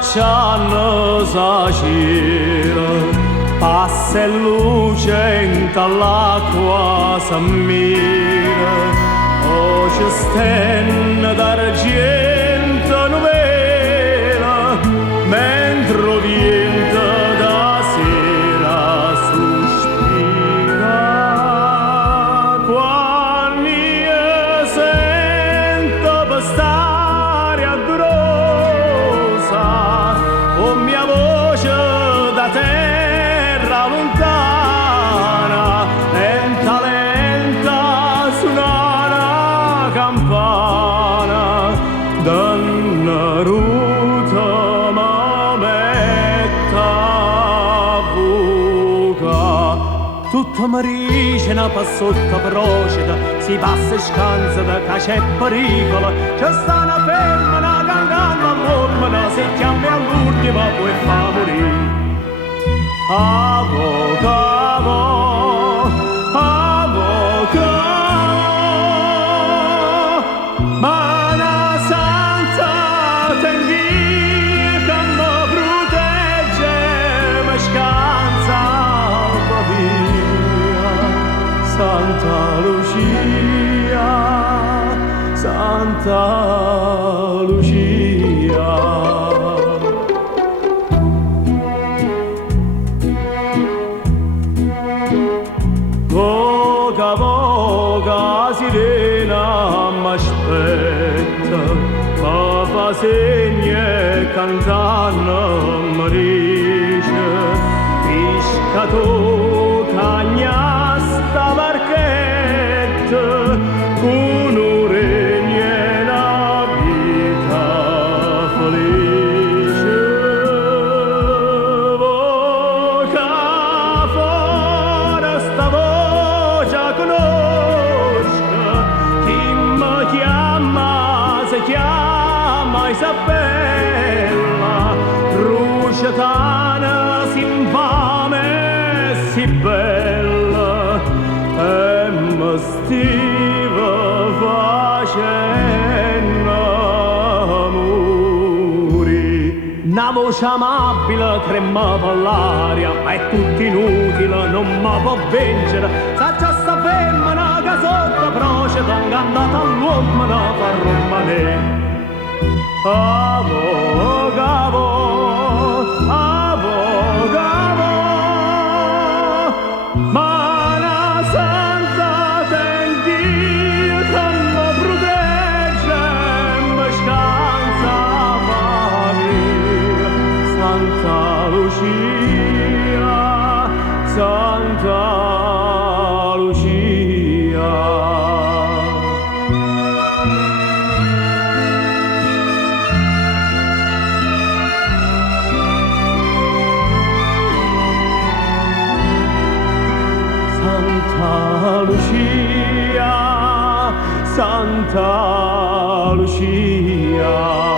c'hanno sacira, passa e lucente all'acqua s'ammira, o c'è stenne d'argento novela, mentre viento da sera sospira. Quando io sento quest'aria adorosa, o mia voce da terra lontana, lenta lenta suona la campana, dannaruta mametta buca. Tutta maricina passotta procida, si passa e scansa da che c'è pericolo, c'è sta una femmina cantando all'uomo, se chiami all'ultima poi fa morire. Avocavo, mana santa tenghi che mi protegge, mi scansa la via. Santa Lucia, Santa Lucia. Voga, voga, sirena m'aspetta, ma fa segne cantando mi dice, pescato cagnasta barchetta, con orecchie la vita felice. Voga fuori sta voce conosca, chi mi chiama si chiama Isabella, rusciatana s'infame si bella, e mi stiva facendo morire. Una voce amabile tremava all'aria, ma è tutto inutile, non mi può vincere. Sa già sta femmina che sotto procede, andata all'uomo da far rimanere. Avocavo, avocavo, mana santa tenghi che mi protegge, mi scansa la via. Santa Lucia, Santa Lucia. Santa Lucia, Santa Lucia.